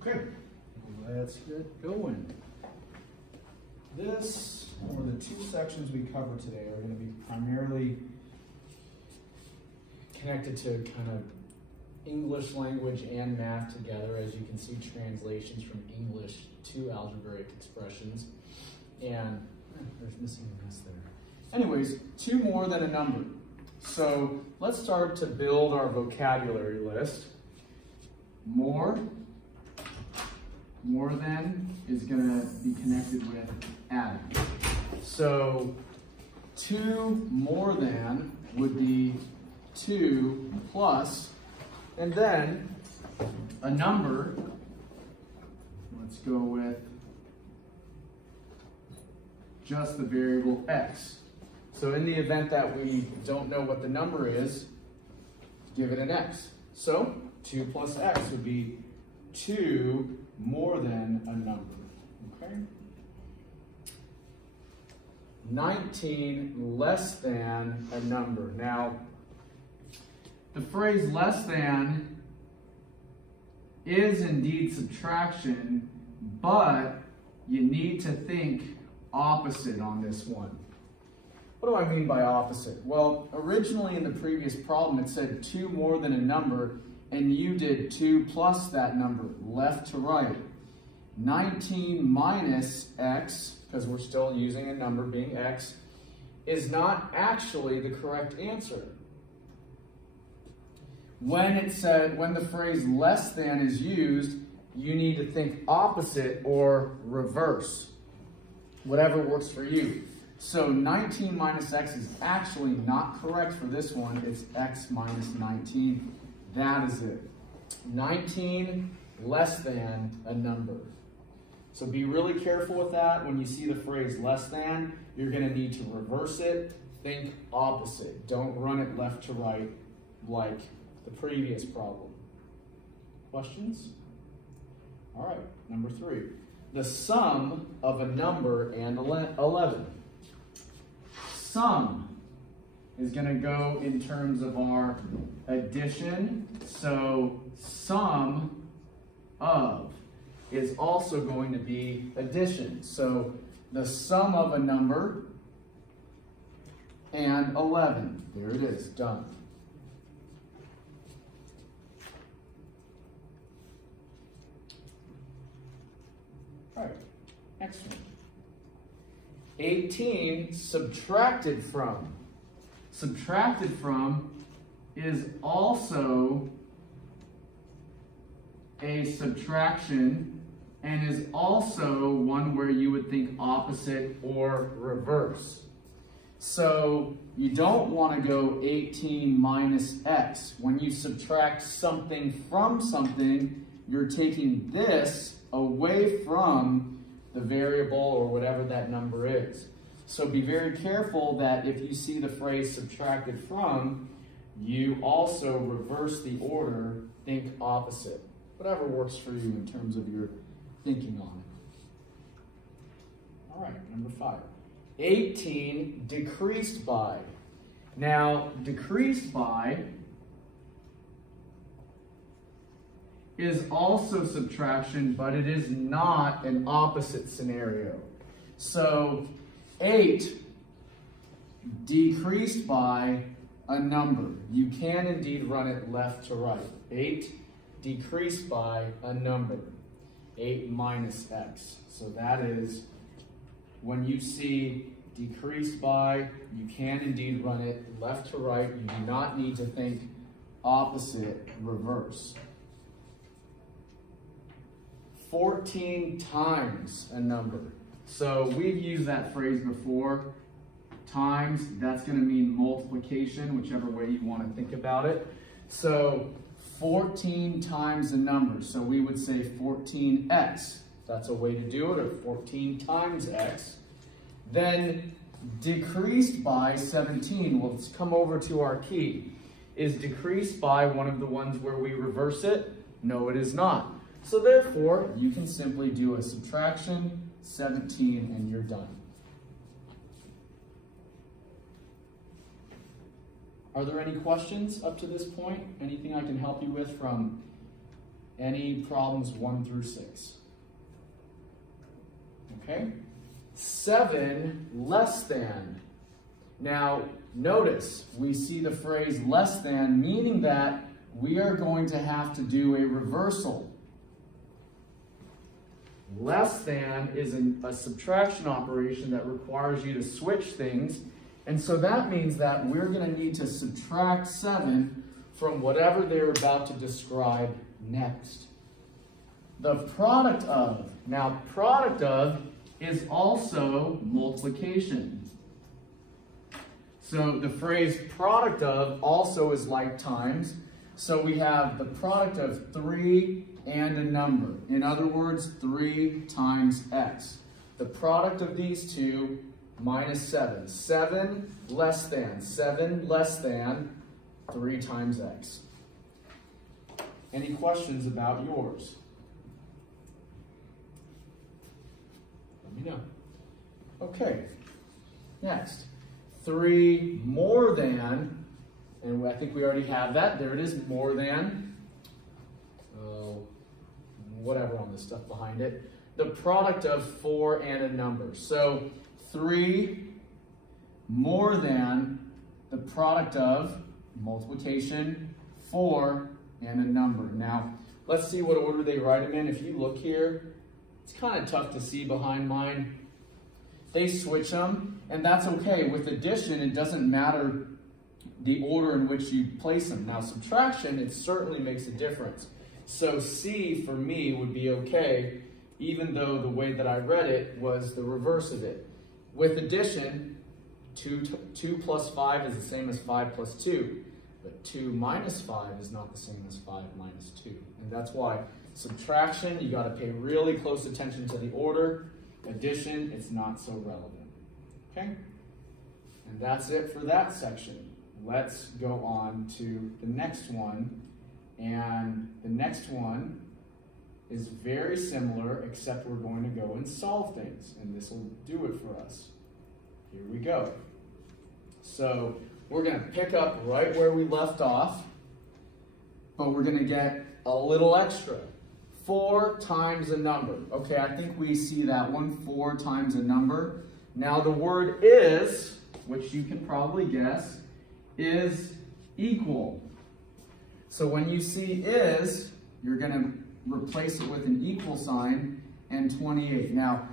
Okay, let's get going. This, or the two sections we cover today, are going to be primarily connected to kind of English language and math together. As you can see, translations from English to algebraic expressions. And there's missing an S there. Anyways, two more than a number. So let's start to build our vocabulary list. More than is going to be connected with adding. So 2 more than would be 2 plus, and then a number, let's go with just the variable x. So in the event that we don't know what the number is, give it an x. So 2 plus x would be 2 more than a number, okay? 19 less than a number. Now, the phrase less than is indeed subtraction, but you need to think opposite on this one. What do I mean by opposite? Well, originally in the previous problem, it said 2 more than a number, and you did 2 plus that number, left to right. 19 minus x, because we're still using a number being x, is not actually the correct answer. When the phrase less than is used, you need to think opposite or reverse, whatever works for you. So 19 minus x is actually not correct for this one. It's x minus 19. That is it. 19 less than a number. So be really careful with that. When you see the phrase less than, you're going to need to reverse it. Think opposite. Don't run it left to right like the previous problem. Questions? All right, number 3. The sum of a number and 11. Sum is going to go in terms of our addition. So sum of is also going to be addition. So the sum of a number and 11. There it is, done. All right, next one. 18 subtracted from. Subtracted from is also a subtraction and is also one where you would think opposite or reverse. So you don't want to go 18 minus x. When you subtract something from something, you're taking this away from the variable or whatever that number is. So be very careful that if you see the phrase subtracted from, you also reverse the order, think opposite. Whatever works for you in terms of your thinking on it. All right, number 5. 18 decreased by. Now, decreased by is also subtraction, but it is not an opposite scenario. So 8 decreased by a number. You can indeed run it left to right. 8 decreased by a number. 8 minus x. So that is, when you see decreased by, you can indeed run it left to right. You do not need to think opposite, reverse. 14 times a number. So we've used that phrase before. Times, that's going to mean multiplication, whichever way you want to think about it. So 14 times a number. So we would say 14x. That's a way to do it, or 14 times x. Then decreased by 17. Well, let's come over to our key. Is decreased by one of the ones where we reverse it? No, it is not. So therefore, you can simply do a subtraction, 17, and you're done. Are there any questions up to this point? Anything I can help you with from Any problems 1 through 6? Okay. 7 less than. Now, notice we see the phrase less than, meaning that we are going to have to do a reversal. Less than is a subtraction operation that requires you to switch things. And so that means that we're going to need to subtract 7 from whatever they're about to describe next. The product of. Now, product of is also multiplication. So the phrase product of also is like times. So we have the product of 3 and a number. In other words, 3 times x. The product of these two minus 7. 7 less than. 7 less than 3 times x. Any questions about yours? Let me know. Okay, next. 3 more than, and I think we already have that. There it is, more than. Whatever on the stuff behind it. The product of 4 and a number. So 3 more than the product of multiplication 4 and a number. Now, let's see what order they write them in. If you look here, it's kind of tough to see behind mine. They switch them, and that's okay. With addition, it doesn't matter the order in which you place them. Now, subtraction, it certainly makes a difference. So C for me would be okay, even though the way that I read it was the reverse of it. With addition, 2 plus 5 is the same as 5 plus 2. But 2 minus 5 is not the same as 5 minus 2. And that's why subtraction, you got to pay really close attention to the order. Addition, it's not so relevant. Okay? And that's it for that section. Let's go on to the next one. And the next one is very similar, except we're going to go and solve things. And this will do it for us. Here we go. So we're going to pick up right where we left off, but we're going to get a little extra. 4 times a number. Okay, I think we see that one, 4 times a number. Now the word is, which you can probably guess, is equal. So when you see is, you're going to replace it with an equal sign and 28. Now,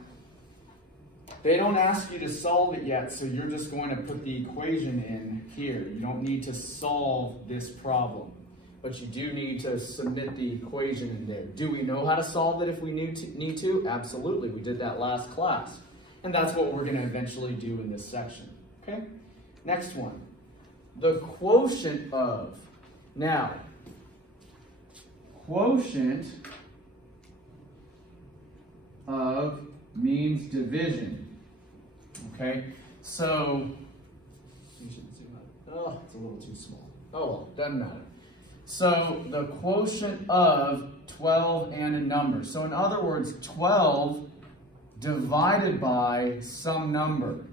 they don't ask you to solve it yet, so you're just going to put the equation in here. You don't need to solve this problem, but you do need to submit the equation in there. Do we know how to solve it if we need to? Absolutely. We did that last class. And that's what we're going to eventually do in this section. Okay? Next one. The quotient of. Now, quotient of means division. Okay? So, oh, it's a little too small. Oh, well, doesn't matter. So, the quotient of 12 and a number. So, in other words, 12 divided by some number.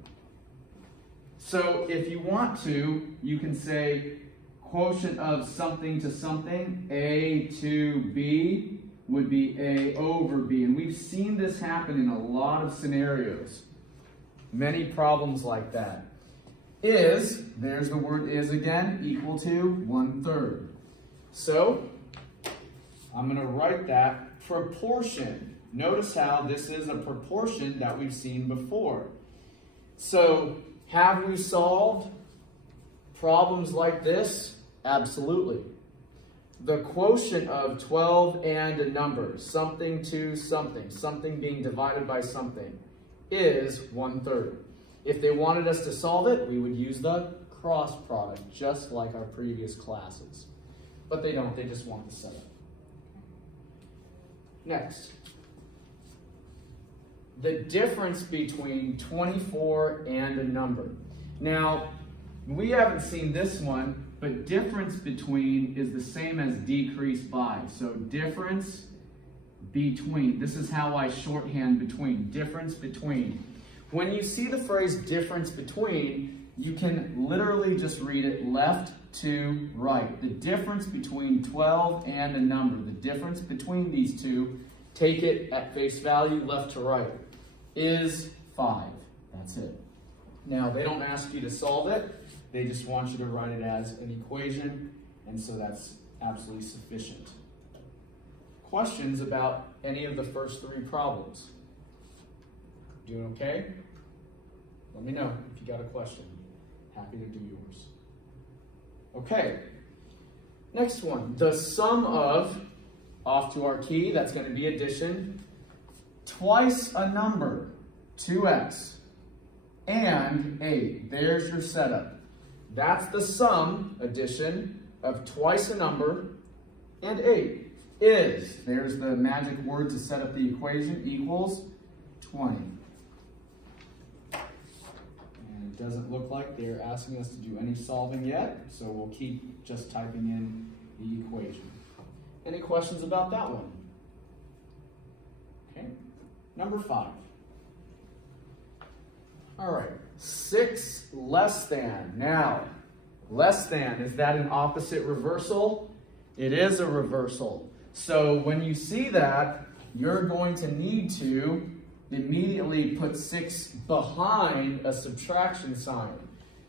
So, if you want to, you can say quotient of something to something, A to B, would be A over B. And we've seen this happen in a lot of scenarios. Many problems like that. Is, there's the word is again, equal to 1/3. So, I'm going to write that proportion. Notice how this is a proportion that we've seen before. So, have we solved problems like this? Absolutely. The quotient of 12 and a number, something to something, something being divided by something, is 1/3. If they wanted us to solve it, we would use the cross product, just like our previous classes. But they don't, they just want the setup. Next. The difference between 24 and a number. Now, we haven't seen this one, but difference between is the same as decrease by. So difference between. This is how I shorthand between. Difference between. When you see the phrase difference between, you can literally just read it left to right. The difference between 12 and a number, the difference between these two, take it at face value, left to right, is 5. That's it. Now, they don't ask you to solve it. They just want you to write it as an equation, and so that's absolutely sufficient. Questions about any of the first 3 problems? Doing okay? Let me know if you got a question. Happy to do yours. Okay, next one. The sum of, off to our key, that's going to be addition, twice a number, 2x, and 8. There's your setup. That's the sum, addition, of twice a number and 8 is, there's the magic word to set up the equation, equals 20. And it doesn't look like they're asking us to do any solving yet, so we'll keep just typing in the equation. Any questions about that one? Okay, number 5. All right, 6 less than. Now, less than, is that an opposite reversal? It is a reversal. So when you see that, you're going to need to immediately put 6 behind a subtraction sign.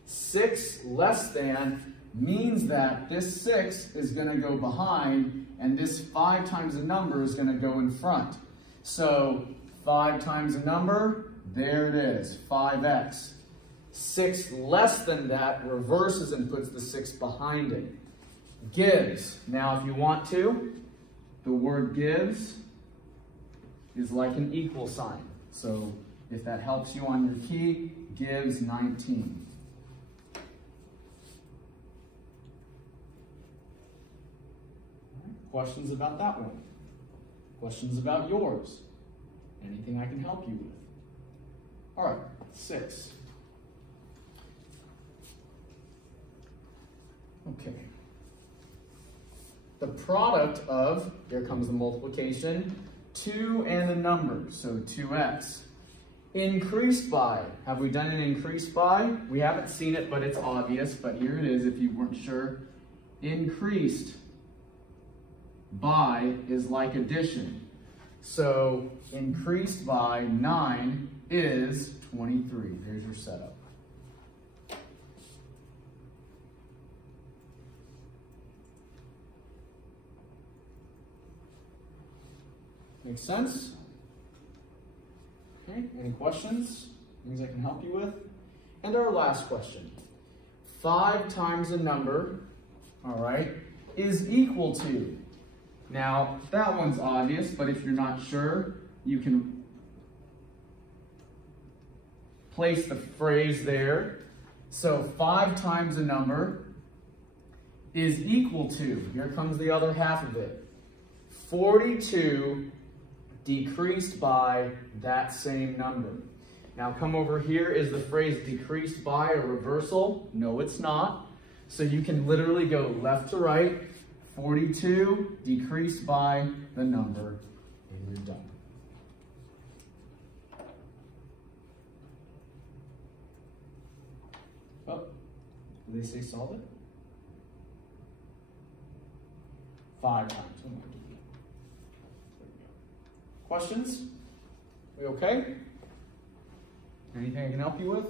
6 less than means that this 6 is going to go behind, and this 5 times a number is going to go in front. So 5 times a number, there it is, 5x. 6 less than that reverses and puts the 6 behind it. Gives. Now, if you want to, the word gives is like an equal sign. So if that helps you on your key, gives 19. Questions about that one? Questions about yours? Anything I can help you with? All right, 6. Okay. The product of, here comes the multiplication, 2 and a number, so 2x. Increased by, have we done an increased by? We haven't seen it, but it's obvious, but here it is if you weren't sure. Increased by is like addition. So increased by 9 is 23. There's your setup. Make sense? Okay, any questions? Things I can help you with? And our last question. 5 times a number, all right, is equal to. Now, that one's obvious, but if you're not sure, you can place the phrase there. So 5 times a number is equal to, here comes the other half of it, 42 decreased by that same number. Now come over here. Is the phrase decreased by a reversal? No, it's not. So you can literally go left to right, 42 decreased by the number, and you're done. Oh, did they say solve it? 5 times. Oh my goodness. Questions? We okay? Anything I can help you with?